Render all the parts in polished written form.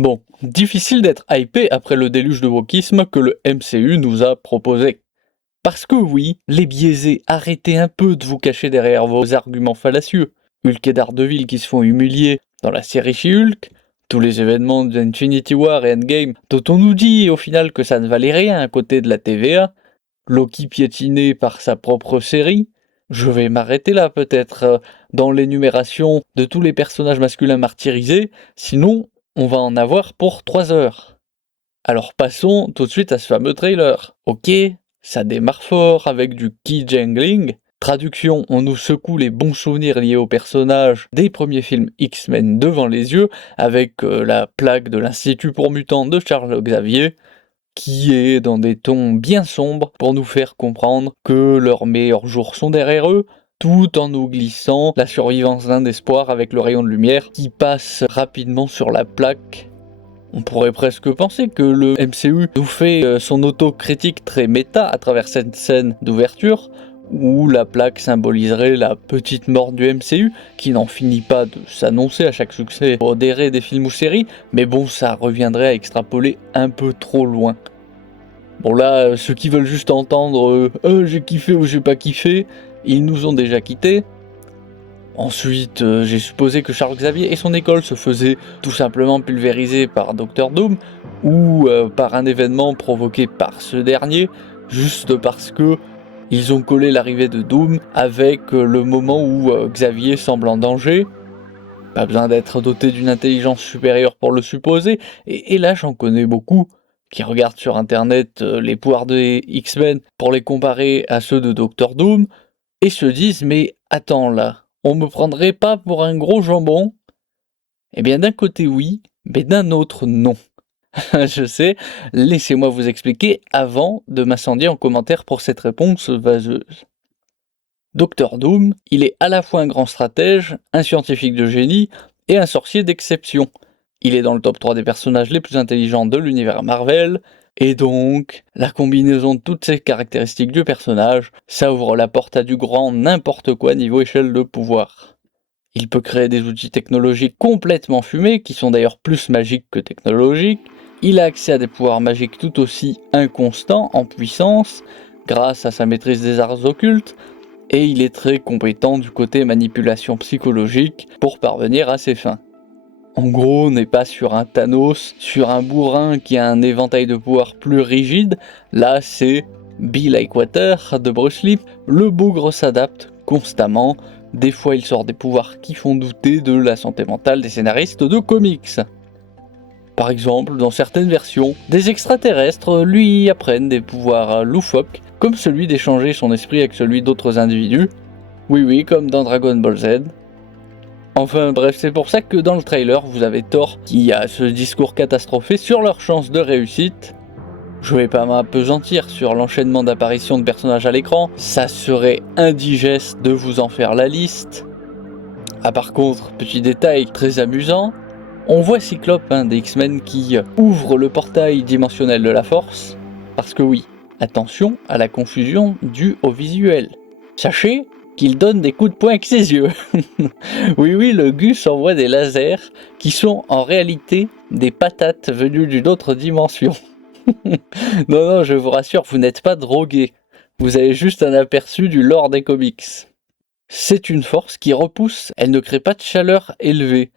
Bon, difficile d'être hypé après le déluge de wokisme que le MCU nous a proposé. Parce que oui, les biaisés, arrêtez un peu de vous cacher derrière vos arguments fallacieux. Hulk et Daredevil qui se font humilier dans la série She-Hulk, tous les événements d'Infinity War et Endgame dont on nous dit au final que ça ne valait rien à côté de la TVA, Loki piétiné par sa propre série. Je vais m'arrêter là peut-être dans l'énumération de tous les personnages masculins martyrisés, sinon on va en avoir pour 3 heures. Alors passons tout de suite à ce fameux trailer. Ok, ça démarre fort avec du key jangling. Traduction, on nous secoue les bons souvenirs liés aux personnages des premiers films X-Men devant les yeux, avec la plaque de l'Institut pour mutants de Charles Xavier, qui est dans des tons bien sombres pour nous faire comprendre que leurs meilleurs jours sont derrière eux, tout en nous glissant la survivance d'un espoir avec le rayon de lumière qui passe rapidement sur la plaque. On pourrait presque penser que le MCU nous fait son autocritique très méta à travers cette scène d'ouverture, où la plaque symboliserait la petite mort du MCU, qui n'en finit pas de s'annoncer à chaque succès modéré des films ou séries, mais bon, ça reviendrait à extrapoler un peu trop loin. Bon là, ceux qui veulent juste entendre j'ai kiffé ou j'ai pas kiffé, ils nous ont déjà quittés. Ensuite, j'ai supposé que Charles Xavier et son école se faisaient tout simplement pulvériser par Dr Doom, ou par un événement provoqué par ce dernier, juste parce que ils ont collé l'arrivée de Doom avec le moment où Xavier semble en danger. Pas besoin d'être doté d'une intelligence supérieure pour le supposer, et là j'en connais beaucoup qui regardent sur internet les pouvoirs des X-Men pour les comparer à ceux de Dr Doom, et se disent mais attends là, on me prendrait pas pour un gros jambon? Eh bien d'un côté oui, mais d'un autre non. Je sais, laissez-moi vous expliquer avant de m'incendier en commentaire pour cette réponse vaseuse. Dr Doom, il est à la fois un grand stratège, un scientifique de génie et un sorcier d'exception. Il est dans le top 3 des personnages les plus intelligents de l'univers Marvel, et donc, la combinaison de toutes ces caractéristiques du personnage, ça ouvre la porte à du grand n'importe quoi niveau échelle de pouvoir. Il peut créer des outils technologiques complètement fumés, qui sont d'ailleurs plus magiques que technologiques. Il a accès à des pouvoirs magiques tout aussi inconstants en puissance, grâce à sa maîtrise des arts occultes, et il est très compétent du côté manipulation psychologique pour parvenir à ses fins. En gros, on n'est pas sur un Thanos, sur un bourrin qui a un éventail de pouvoirs plus rigide, là c'est Be Like Water de Bruce Lee, le bougre s'adapte constamment, des fois il sort des pouvoirs qui font douter de la santé mentale des scénaristes de comics. Par exemple, dans certaines versions, des extraterrestres lui apprennent des pouvoirs loufoques, comme celui d'échanger son esprit avec celui d'autres individus. Oui, comme dans Dragon Ball Z. Enfin bref, c'est pour ça que dans le trailer, vous avez Thor qui a ce discours catastrophé sur leurs chances de réussite. Je vais pas m'apesantir sur l'enchaînement d'apparitions de personnages à l'écran, ça serait indigeste de vous en faire la liste. Ah par contre, petit détail très amusant, on voit Cyclope, des X-Men, qui ouvre le portail dimensionnel de la Force, parce que oui, attention à la confusion due au visuel. Sachez qu'il donne des coups de poing avec ses yeux. Oui, le Gus envoie des lasers qui sont en réalité des patates venues d'une autre dimension. Non, je vous rassure, vous n'êtes pas drogué. Vous avez juste un aperçu du lore des comics. C'est une force qui repousse, elle ne crée pas de chaleur élevée.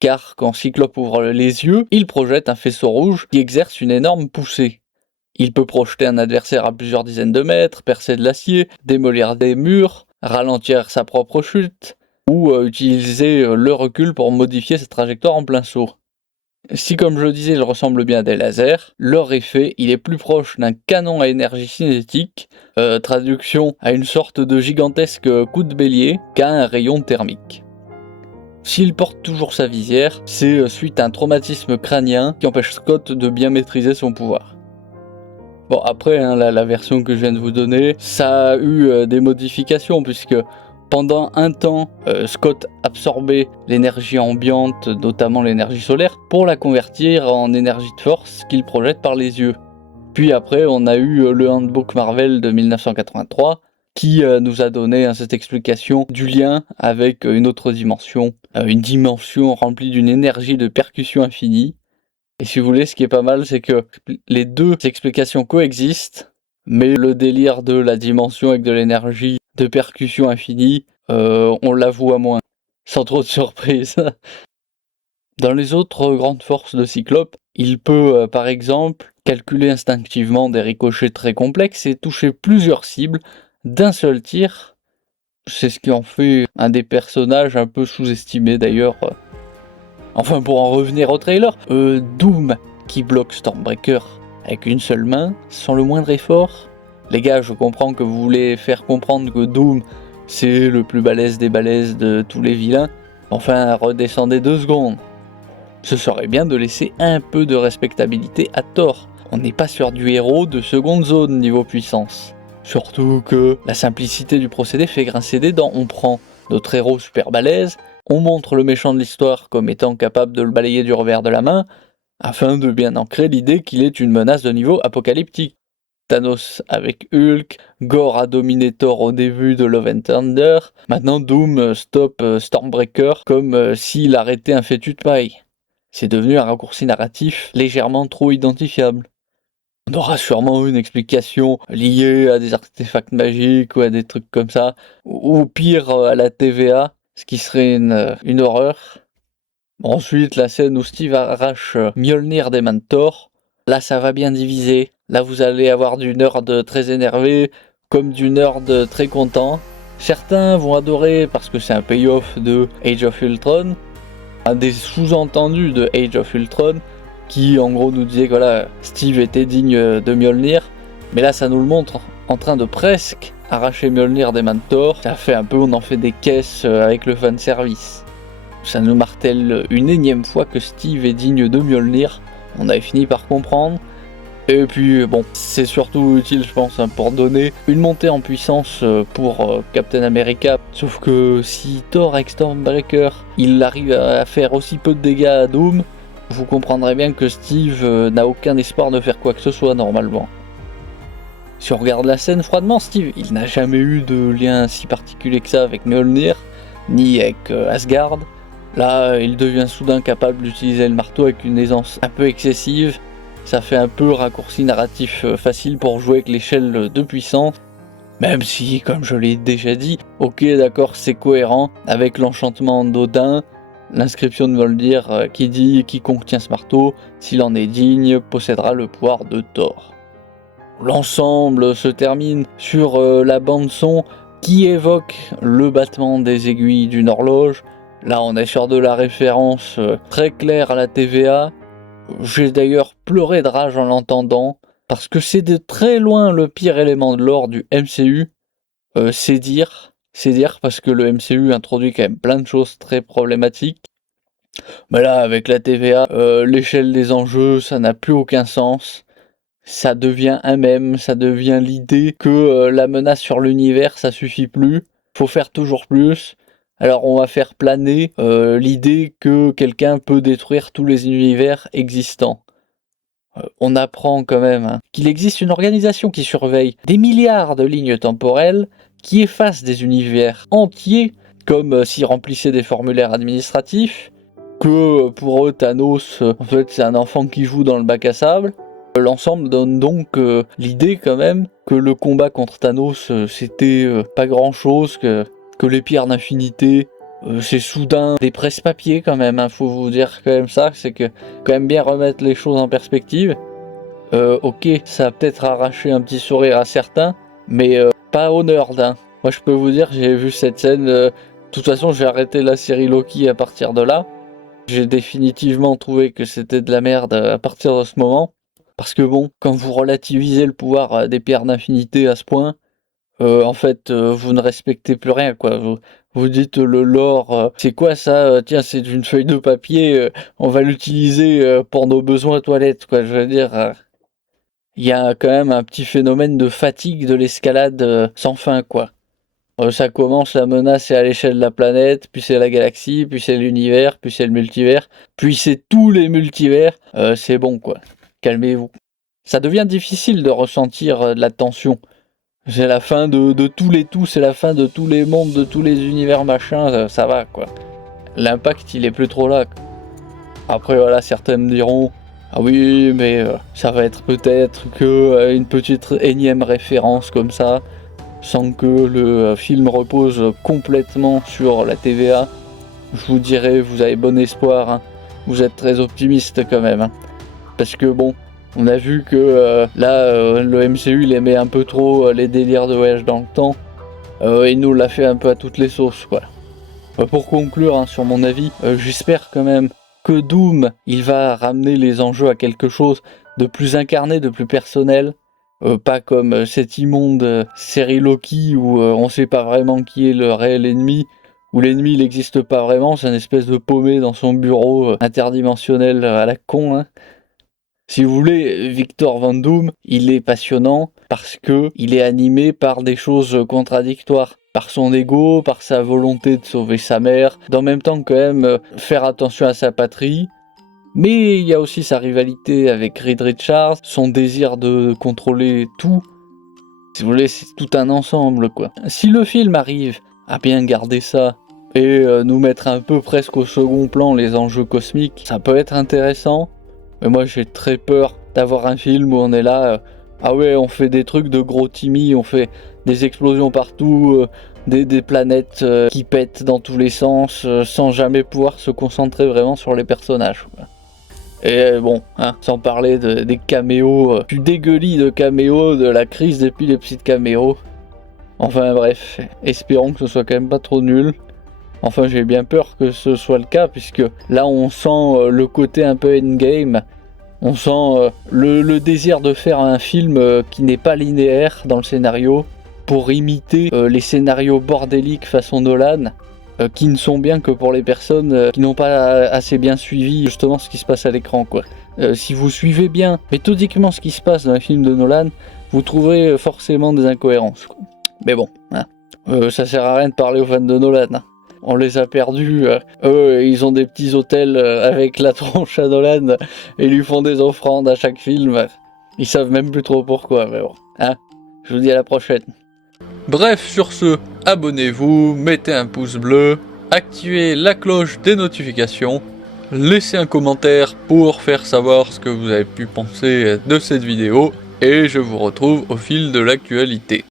Car quand Cyclope ouvre les yeux, il projette un faisceau rouge qui exerce une énorme poussée. Il peut projeter un adversaire à plusieurs dizaines de mètres, percer de l'acier, démolir des murs, ralentir sa propre chute, ou utiliser le recul pour modifier sa trajectoire en plein saut. Si comme je le disais, il ressemble bien à des lasers, leur effet il est plus proche d'un canon à énergie cinétique, traduction à une sorte de gigantesque coup de bélier, qu'à un rayon thermique. S'il porte toujours sa visière, c'est suite à un traumatisme crânien qui empêche Scott de bien maîtriser son pouvoir. Bon après, la version que je viens de vous donner, ça a eu des modifications puisque pendant un temps, Scott absorbait l'énergie ambiante, notamment l'énergie solaire, pour la convertir en énergie de force qu'il projette par les yeux. Puis après, on a eu le Handbook Marvel de 1983 qui nous a donné cette explication du lien avec une autre dimension, une dimension remplie d'une énergie de percussion infinie. Et si vous voulez, ce qui est pas mal, c'est que les deux explications coexistent, mais le délire de la dimension avec de l'énergie, de percussion infinie, on l'avoue à moins, sans trop de surprise. Dans les autres grandes forces de Cyclope, il peut par exemple calculer instinctivement des ricochets très complexes et toucher plusieurs cibles d'un seul tir. C'est ce qui en fait un des personnages un peu sous-estimés d'ailleurs. Enfin, pour en revenir au trailer, Doom qui bloque Stormbreaker avec une seule main, sans le moindre effort. Les gars, je comprends que vous voulez faire comprendre que Doom, c'est le plus balèze des balèzes de tous les vilains. Enfin, redescendez 2 secondes. Ce serait bien de laisser un peu de respectabilité à Thor. On n'est pas sur du héros de seconde zone niveau puissance. Surtout que la simplicité du procédé fait grincer des dents. On prend notre héros super balèze, on montre le méchant de l'histoire comme étant capable de le balayer du revers de la main, afin de bien ancrer l'idée qu'il est une menace de niveau apocalyptique. Thanos avec Hulk, Gore a dominé Thor au début de Love and Thunder, maintenant Doom stoppe Stormbreaker comme s'il arrêtait un fétu de paille. C'est devenu un raccourci narratif légèrement trop identifiable. On aura sûrement une explication liée à des artefacts magiques ou à des trucs comme ça, ou pire à la TVA, ce qui serait une horreur. Ensuite, la scène où Steve arrache Mjolnir des mains de Thor, là ça va bien diviser. Là vous allez avoir du nerd très énervé, comme du nerd très content. Certains vont adorer parce que c'est un payoff de Age of Ultron, un des sous-entendus de Age of Ultron, qui en gros nous disait que voilà, Steve était digne de Mjolnir, mais là ça nous le montre en train de presque arracher Mjolnir des mains de Thor. Ça fait un peu, on en fait des caisses avec le fanservice. Ça nous martèle une énième fois que Steve est digne de Mjolnir, on avait fini par comprendre. Et puis bon, c'est surtout utile je pense pour donner une montée en puissance pour Captain America. Sauf que si Thor avec Stormbreaker, il arrive à faire aussi peu de dégâts à Doom, vous comprendrez bien que Steve n'a aucun espoir de faire quoi que ce soit normalement. Si on regarde la scène froidement, Steve, il n'a jamais eu de lien si particulier que ça avec Mjolnir, ni avec Asgard. Là, il devient soudain capable d'utiliser le marteau avec une aisance un peu excessive. Ça fait un peu raccourci narratif facile pour jouer avec l'échelle de puissance. Même si, comme je l'ai déjà dit, ok d'accord c'est cohérent avec l'enchantement d'Odin, l'inscription de Mjolnir qui dit « Quiconque tient ce marteau, s'il en est digne, possédera le pouvoir de Thor ». L'ensemble se termine sur la bande-son qui évoque le battement des aiguilles d'une horloge. Là on est sur de la référence très claire à la TVA. J'ai d'ailleurs pleuré de rage en l'entendant, parce que c'est de très loin le pire élément de lore du MCU. C'est dire parce que le MCU introduit quand même plein de choses très problématiques. Mais là, avec la TVA, l'échelle des enjeux, ça n'a plus aucun sens. Ça devient un mème, ça devient l'idée que la menace sur l'univers, ça suffit plus. Faut faire toujours plus. Alors on va faire planer l'idée que quelqu'un peut détruire tous les univers existants. On apprend quand même qu'il existe une organisation qui surveille des milliards de lignes temporelles, qui efface des univers entiers, comme s'ils remplissaient des formulaires administratifs, que pour eux Thanos, en fait c'est un enfant qui joue dans le bac à sable. L'ensemble donne donc l'idée quand même que le combat contre Thanos c'était pas grand chose, que les pierres d'infinité c'est soudain des presse-papiers quand même, faut vous dire quand même ça, c'est que quand même bien remettre les choses en perspective. Ok, ça a peut-être arraché un petit sourire à certains, mais pas au nerd. Moi je peux vous dire, j'ai vu cette scène, de toute façon j'ai arrêté la série Loki à partir de là. J'ai définitivement trouvé que c'était de la merde à partir de ce moment. Parce que bon, quand vous relativisez le pouvoir des pierres d'infinité à ce point, en fait, vous ne respectez plus rien, quoi. Vous dites le lore, c'est quoi ça? Tiens, c'est une feuille de papier, on va l'utiliser pour nos besoins toilettes, quoi. Je veux dire, il y a quand même un petit phénomène de fatigue de l'escalade sans fin, quoi. Ça commence, la menace est à l'échelle de la planète, puis c'est la galaxie, puis c'est l'univers, puis c'est le multivers, puis c'est tous les multivers. C'est bon, quoi. Calmez-vous. Ça devient difficile de ressentir de la tension. C'est la fin de tous les tout, c'est la fin de tous les mondes, de tous les univers machin, ça va quoi. L'impact il est plus trop là. Après voilà, certains me diront, Ah oui, mais ça va être peut-être que une petite énième référence comme ça, sans que le film repose complètement sur la TVA. Je vous dirais, vous avez bon espoir, hein. Vous êtes très optimiste quand même, hein. Parce que bon, on a vu que là, le MCU il aimait un peu trop les délires de voyage dans le temps. Il nous l'a fait un peu à toutes les sauces, quoi. Pour conclure, hein, sur mon avis, j'espère quand même que Doom, il va ramener les enjeux à quelque chose de plus incarné, de plus personnel. Pas comme cette immonde série Loki où on sait pas vraiment qui est le réel ennemi, où l'ennemi il n'existe pas vraiment, c'est une espèce de paumé dans son bureau interdimensionnel à la con, hein. Si vous voulez, Victor Van Doom, il est passionnant parce que il est animé par des choses contradictoires, par son ego, par sa volonté de sauver sa mère, d'en même temps quand même faire attention à sa patrie. Mais il y a aussi sa rivalité avec Reed Richards, son désir de contrôler tout. Si vous voulez, c'est tout un ensemble, quoi. Si le film arrive à bien garder ça et nous mettre un peu presque au second plan les enjeux cosmiques, ça peut être intéressant. Mais moi j'ai très peur d'avoir un film où on est là, ah ouais, on fait des trucs de gros Timmy, on fait des explosions partout, des planètes qui pètent dans tous les sens, sans jamais pouvoir se concentrer vraiment sur les personnages, quoi. Et bon, hein, sans parler des caméos, du dégueulis de caméos, de la crise d'épilepsie de caméos. Enfin bref, espérons que ce soit quand même pas trop nul. Enfin, j'ai bien peur que ce soit le cas, puisque là on sent le côté un peu endgame. On sent le désir de faire un film qui n'est pas linéaire dans le scénario, pour imiter les scénarios bordéliques façon Nolan, qui ne sont bien que pour les personnes qui n'ont pas assez bien suivi justement ce qui se passe à l'écran, quoi. Si vous suivez bien méthodiquement ce qui se passe dans un film de Nolan, vous trouverez forcément des incohérences, quoi. Mais bon, hein, ça sert à rien de parler aux fans de Nolan, hein. On les a perdus, eux ils ont des petits hôtels avec la tronche à Nolan et lui font des offrandes à chaque film. Ils savent même plus trop pourquoi, mais bon, hein. Je vous dis à la prochaine. Bref, sur ce, abonnez-vous, mettez un pouce bleu, activez la cloche des notifications, laissez un commentaire pour faire savoir ce que vous avez pu penser de cette vidéo, et je vous retrouve au fil de l'actualité.